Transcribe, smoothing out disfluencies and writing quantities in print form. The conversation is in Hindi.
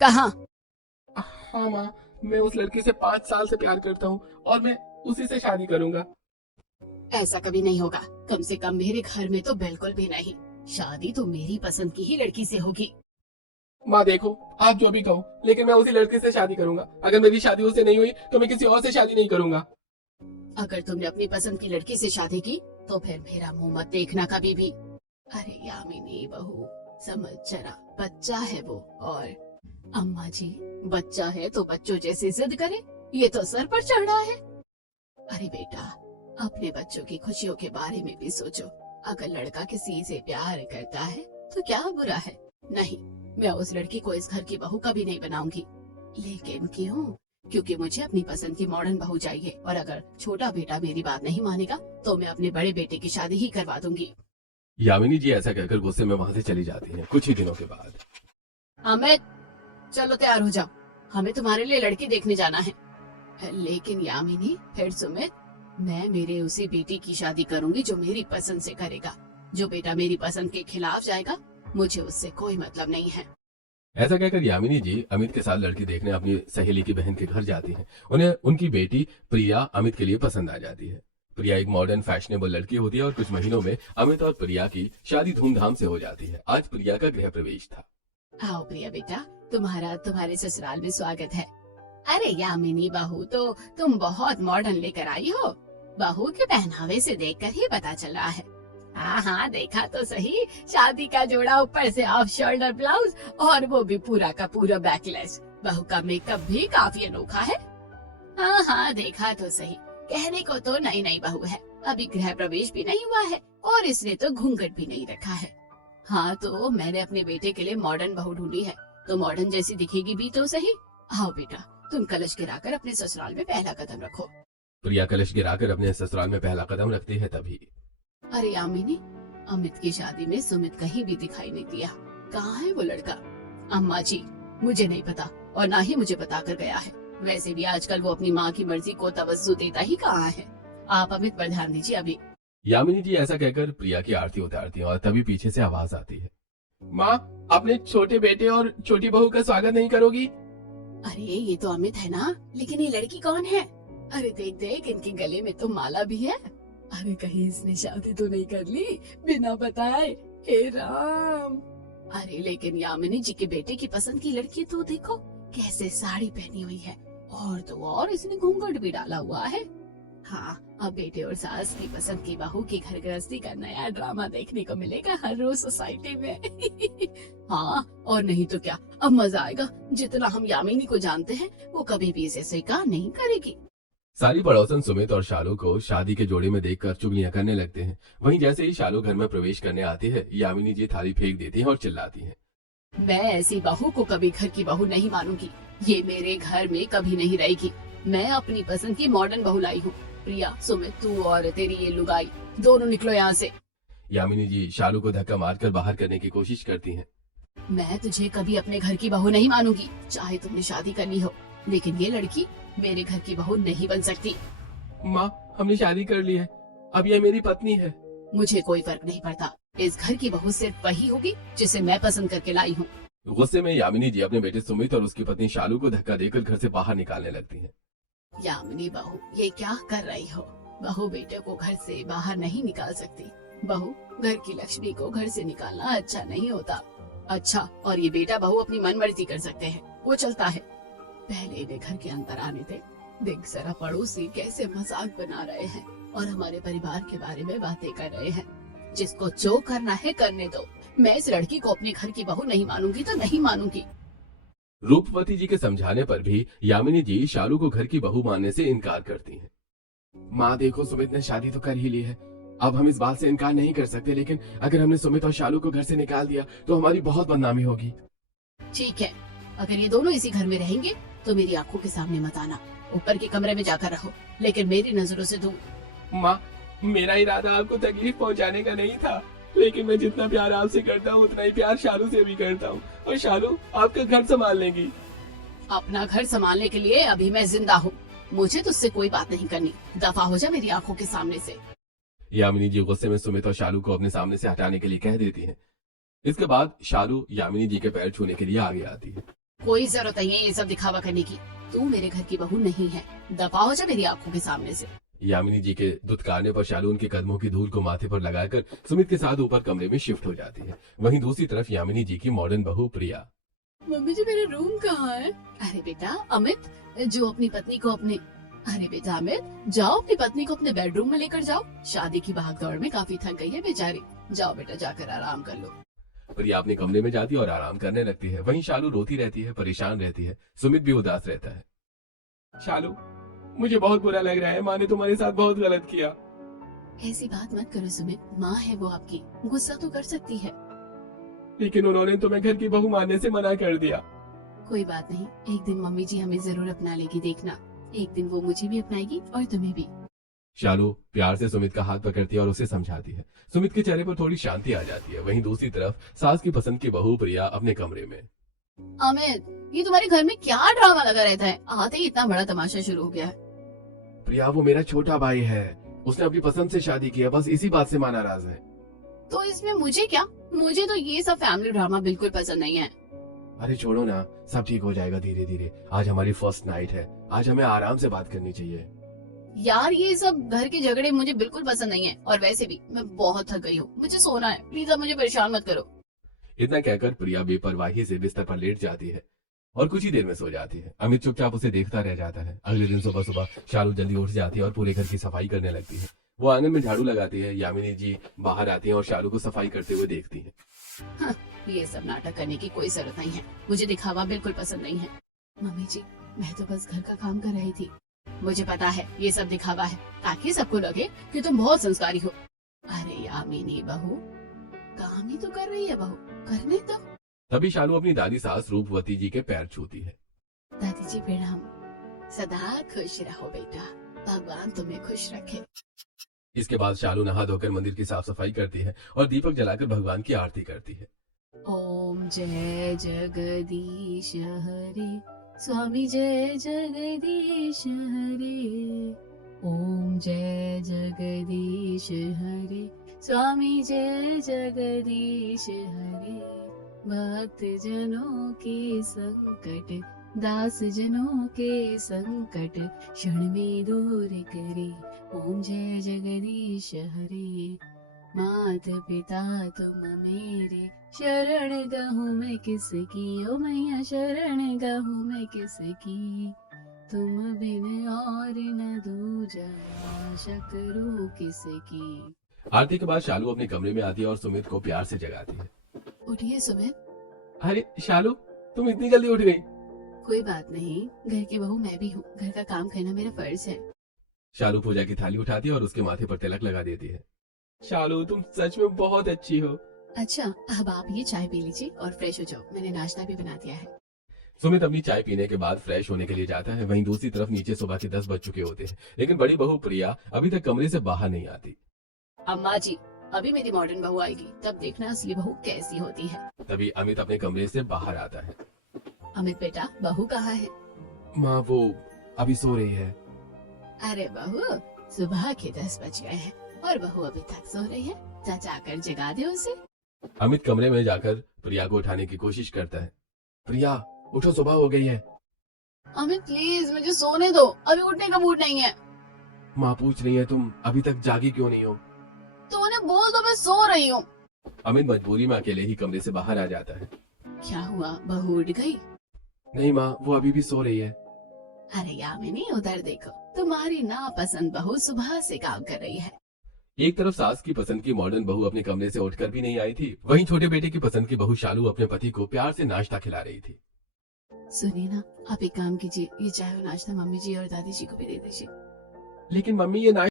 कहाँ? हाँ माँ, मैं उस लड़की से 5 साल से प्यार करता हूँ और मैं उसी से शादी करूंगा। ऐसा कभी नहीं होगा। कम से कम मेरे घर में तो बिल्कुल भी नहीं। शादी तो मेरी पसंद की ही लड़की से होगी। माँ देखो, आप जो भी कहो, लेकिन मैं उसी लड़के से शादी करूंगा। अगर मेरी शादी उससे नहीं हुई तो मैं किसी और से शादी नहीं करूंगा। अगर तुमने अपनी पसंद की लड़की से शादी की तो फिर मेरा मुंह मत देखना कभी भी। अरे यामिनी बहू, समझ जरा, बच्चा है वो। और अम्मा जी, बच्चा है तो बच्चों जैसे जिद करे, ये तो सर पर चढ़ रहा है। अरे बेटा, अपने बच्चों की खुशियों के बारे में भी सोचो। अगर लड़का किसी से प्यार करता है तो क्या बुरा है? नहीं, मैं उस लड़की को इस घर की बहू कभी नहीं बनाऊंगी। लेकिन क्यों? क्योंकि मुझे अपनी पसंद की मॉडर्न बहू चाहिए, और अगर छोटा बेटा मेरी बात नहीं मानेगा तो मैं अपने बड़े बेटे की शादी ही करवा दूंगी। यामिनी जी ऐसा कहकर गुस्से में वहां से चली जाती हैं। कुछ ही दिनों के बाद अमित, चलो तैयार हो जाओ, हमें तुम्हारे लिए लड़की देखने जाना है। लेकिन यामिनी, फिर सुमित, मैं मेरे उसी बेटी की शादी करूंगी जो मेरी पसंद से करेगा। जो बेटा मेरी पसंद के खिलाफ जाएगा, मुझे उससे कोई मतलब नहीं है। ऐसा कहकर यामिनी जी अमित के साथ लड़की देखने अपनी सहेली की बहन के घर जाती हैं। उन्हें उनकी बेटी प्रिया अमित के लिए पसंद आ जाती है। प्रिया एक मॉडर्न फैशनेबल लड़की होती है और कुछ महीनों में अमित और प्रिया की शादी धूमधाम से हो जाती है। आज प्रिया का गृह प्रवेश था। आओ प्रिया बेटा, तुम्हारा तुम्हारे ससुराल में स्वागत है। अरे यामिनी बहू, तो तुम बहुत मॉडर्न लेकर आई हो। बहू के पहनावे से देखकर ही पता चल रहा है। हाँ हाँ, देखा तो सही, शादी का जोड़ा, ऊपर से ऑफ शोल्डर ब्लाउज, और वो भी पूरा का पूरा बैकलेस। बहू का मेकअप भी काफी अनोखा है। हाँ हाँ, देखा तो सही। कहने को तो नई नई बहू है, अभी गृह प्रवेश भी नहीं हुआ है और इसने तो घूंघट भी नहीं रखा है। हाँ, तो मैंने अपने बेटे के लिए मॉडर्न बहू ढूंढी है, तो मॉडर्न जैसी दिखेगी भी तो सही। आओ बेटा, तुम कलश गिराकर अपने ससुराल में पहला कदम रखो। प्रिया कलश गिराकर अपने ससुराल में पहला कदम रखती है। तभी अरे यामिनी, अमित की शादी में सुमित कहीं भी दिखाई नहीं दिया। कहाँ है वो लड़का? अम्मा जी, मुझे नहीं पता, और ना ही मुझे बता कर गया है। वैसे भी आजकल वो अपनी माँ की मर्जी को तवज्जो देता ही कहाँ है। आप अमित पर ध्यान दीजिए अभी। यामिनी जी ऐसा कहकर प्रिया की आरती उतारती है और तभी पीछे से आवाज आती है, माँ, अपने छोटे बेटे और छोटी बहू का स्वागत नहीं करोगी? अरे ये तो अमित है ना, लेकिन ये लड़की कौन है? अरे देख देख, इनके गले में तो माला भी है। अरे कहीं इसने शादी तो नहीं कर ली बिना बताए? हे राम! अरे लेकिन यामिनी जी के बेटे की पसंद की लड़की तो देखो, कैसे साड़ी पहनी हुई है, और तो और इसने घूंघट भी डाला हुआ है। हाँ, अब बेटे और सास की पसंद की बहू की घर गृहस्थी का नया ड्रामा देखने को मिलेगा हर रोज सोसाइटी में। हाँ, और नहीं तो क्या, अब मजा आएगा। जितना हम यामिनी को जानते हैं, वो कभी भी इसे स्वीकार नहीं करेगी। सारी पड़ोसन सुमित और शालू को शादी के जोड़े में देखकर चुगलियां करने लगते हैं। वहीं जैसे ही शालू घर में प्रवेश करने आती है, यामिनी जी थाली फेंक देती हैं और चिल्लाती हैं, मैं ऐसी बहू को कभी घर की बहू नहीं मानूंगी। ये मेरे घर में कभी नहीं रहेगी। मैं अपनी पसंद की मॉडर्न बहू लाई हूँ। प्रिया, सुमित, तू और तेरी ये लुगाई, दोनों निकलो यहाँ से। यामिनी जी शालू को धक्का मारकर बाहर करने की कोशिश करती हैं। मैं तुझे कभी अपने घर की बहू नहीं मानूंगी, चाहे तुमने शादी करनी हो, लेकिन ये लड़की मेरे घर की बहू नहीं बन सकती। माँ, हमने शादी कर ली है, अब यह मेरी पत्नी है। मुझे कोई फर्क नहीं पड़ता। इस घर की बहू सिर्फ वही होगी जिसे मैं पसंद करके लाई हूँ। गुस्से में यामिनी जी अपने बेटे सुमित और उसकी पत्नी शालू को धक्का देकर घर से बाहर निकालने लगती हैं। यामिनी बहू, ये क्या कर रही हो? बहू बेटे को घर से बाहर नहीं निकाल सकती। बहू घर की लक्ष्मी को घर से निकालना अच्छा नहीं होता। अच्छा, और ये बेटा बहू अपनी मनमर्जी कर सकते हैं, वो चलता है। पहले इन्हें घर के अंदर आने दे। देख जरा, पड़ोसी कैसे मजाक बना रहे हैं और हमारे परिवार के बारे में बातें कर रहे हैं। जिसको जो करना है करने दो। मैं इस लड़की को अपने घर की बहू नहीं मानूंगी तो नहीं मानूंगी। रूपवती जी के समझाने पर भी यामिनी जी शालू को घर की बहू मानने से इनकार करती हैं। माँ देखो, सुमित ने शादी तो कर ही ली है, अब हम इस बात से इनकार नहीं कर सकते, लेकिन अगर हमने सुमित और शालू को घर से निकाल दिया तो हमारी बहुत बदनामी होगी। ठीक है, अगर ये दोनों इसी घर में रहेंगे तो मेरी आंखों के सामने मत आना। ऊपर के कमरे में जाकर रहो, लेकिन मेरी नजरों से दूर। माँ, मेरा इरादा आपको तकलीफ पहुँचाने का नहीं था, लेकिन मैं जितना प्यार आपसे करता हूँ उतना ही प्यार शालू से भी करता हूँ, और शालू आपका घर संभाल लेगी। अपना घर संभालने के लिए अभी मैं जिंदा हूँ, मुझे तुझसे कोई बात नहीं करनी। दफा हो जा मेरी आंखों के सामने से। यामिनी जी गुस्से में सुमित और शालू को अपने सामने से हटाने के लिए कह देती हैं। इसके बाद शालू यामिनी जी के पैर छूने के लिए आगे आती है। कोई जरूरत नहीं है ये सब दिखावा करने की। तू मेरे घर की बहू नहीं है, दफा हो जा मेरी आंखों के सामने से। यामिनी जी के दुत्कारने पर शालू उनके कदमों की धूल को माथे पर लगाकर सुमित के साथ ऊपर कमरे में शिफ्ट हो जाती है। वहीं दूसरी तरफ यामिनी जी की मॉडर्न बहू प्रिया। मम्मी जी मेरा रूम कहाँ है? अरे बेटा अमित, जो अपनी पत्नी को अपने अरे बेटा अमित, जाओ अपनी पत्नी को अपने बेडरूम में लेकर जाओ। शादी की भागदौड़ में काफी थक गई है बेचारी। जाओ बेटा जाकर आराम कर लो। प्रिया अपने कमरे में जाती है और आराम करने लगती है। वहीं शालू रोती रहती है, परेशान रहती है। सुमित भी उदास रहता है। शालू, मुझे बहुत बुरा लग रहा है, माँ ने तुम्हारे साथ बहुत गलत किया। ऐसी बात मत करो सुमित, माँ है वो आपकी, गुस्सा तो कर सकती है। लेकिन उन्होंने तुम्हें घर की बहू मानने से मना कर दिया। कोई बात नहीं, एक दिन मम्मी जी हमें जरूर अपना लेगी, देखना। एक दिन वो मुझे भी अपनाएगी और तुम्हें भी। शालू प्यार से सुमित का हाथ पकड़ती है और उसे समझाती है। सुमित के चेहरे पर थोड़ी शांति आ जाती है। वहीं दूसरी तरफ सास की पसंद की बहू प्रिया अपने कमरे में। अमित, ये तुम्हारे घर में क्या ड्रामा लगा रहता है? आते ही इतना बड़ा तमाशा शुरू हो गया है। प्रिया वो मेरा छोटा भाई है, उसने अपनी पसंद से शादी की है, बस इसी बात से माँ नाराज है। तो इसमें मुझे क्या? मुझे तो ये सब फैमिली ड्रामा बिल्कुल पसंद नहीं है। अरे छोड़ो ना, सब ठीक हो जाएगा धीरे धीरे। आज हमारी फर्स्ट नाइट है, आज हमें आराम से बात करनी चाहिए। यार ये सब घर के झगड़े मुझे बिल्कुल पसंद नहीं है, और वैसे भी मैं बहुत थक गई हूँ, मुझे सोना है। प्लीज अब मुझे परेशान मत करो। इतना कहकर प्रिया बेपरवाही से बिस्तर पर लेट जाती है और कुछ ही देर में सो जाती है। अमित चुपचाप उसे देखता रह जाता है। अगले दिन सुबह सुबह शालू जल्दी उठ जाती है और पूरे घर की सफाई करने लगती है। वो आंगन में झाड़ू लगाती है। यामिनी जी बाहर आती हैं और शालू को सफाई करते हुए देखती हैं। ये सब नाटक करने की कोई जरूरत नहीं है, मुझे दिखावा बिल्कुल पसंद नहीं है। मम्मी जी, मैं तो बस घर का काम कर रही थी। मुझे पता है ये सब दिखावा है, ताकि सबको लगे कि तुम बहुत संस्कारी हो। अरे यामिनी बहू, काम ही तो कर रही है बहू, करने दो। तभी शालू अपनी दादी सास रूपवती जी के पैर छूती है। दादी जी प्रणाम। सदा खुश रहो बेटा, भगवान तुम्हें खुश रखे। इसके बाद शालू नहा धोकर मंदिर की साफ सफाई करती है और दीपक जलाकर भगवान की आरती करती है। ओम जय जगदीश हरे, स्वामी जय जगदीश हरे। ओम जय जगदीश हरे, स्वामी जय जगदीश हरे। भक्त जनों के संकट, दास जनों के संकट, क्षण में दूर करे। ओम जय जगदीश हरे। मात पिता तुम मेरे, शरण गहूँ मैं किसकी। ओ मैया शरण गहूँ मैं किसकी। तुम बिन और न दूजा, आशा करूँ किसकी। आरती के बाद शालू अपने कमरे में आती है और सुमित को प्यार से जगाती है। उठिए सुमित। अरे शालू, तुम इतनी जल्दी उठ गई? कोई बात नहीं, घर की बहू मैं भी हूँ, घर का काम करना मेरा फर्ज है। शालू पूजा की थाली उठाती है और उसके माथे पर तिलक लगा देती है। शालू तुम सच में बहुत अच्छी हो। अच्छा, अब आप ये चाय पी लीजिए और फ्रेश हो जाओ, मैंने नाश्ता भी बना दिया है। सुमित अपनी चाय पीने के बाद फ्रेश होने के लिए जाता है। वहीं दूसरी तरफ नीचे सुबह के 10 बज चुके होते हैं, लेकिन बड़ी बहू प्रिया अभी तक कमरे से बाहर नहीं आती। अम्मा जी, अभी मेरी मॉडर्न बहू आएगी, तब देखना असली बहू कैसी होती है। तभी अमित अपने कमरे से बाहर आता है। अमित बेटा, बहू कहाँ है? माँ वो अभी सो रही है। अरे बहू, सुबह के 10 बज गए हैं और बहू अभी तक सो रही है, जाकर जगा दे उसे। अमित कमरे में जाकर प्रिया को उठाने की कोशिश करता है। प्रिया उठो, सुबह हो गई है। अमित प्लीज मुझे सोने दो, अभी उठने का मूड नहीं है। माँ पूछ रही है तुम अभी तक जागी क्यों नहीं हो। तो उन्हें बोल दो मैं सो रही हूँ। अमित मजबूरी में अकेले ही कमरे से बाहर आ जाता है। क्या हुआ, बहू उठ गई? नहीं माँ, वो अभी भी सो रही है। अरे यामिनी उधर देखो, तुम्हारी नापसंद बहू सुबह से काम कर रही है। एक तरफ सास की पसंद की मॉडर्न बहू अपने कमरे से उठकर भी नहीं आई थी, वहीं छोटे बेटे की पसंद की बहू शालू अपने पति को प्यार से नाश्ता खिला रही थी। सुनिए ना, आप एक काम कीजिए, ये चाय और नाश्ता मम्मी जी और दादी जी को भी दे दीजिए। लेकिन मम्मी ये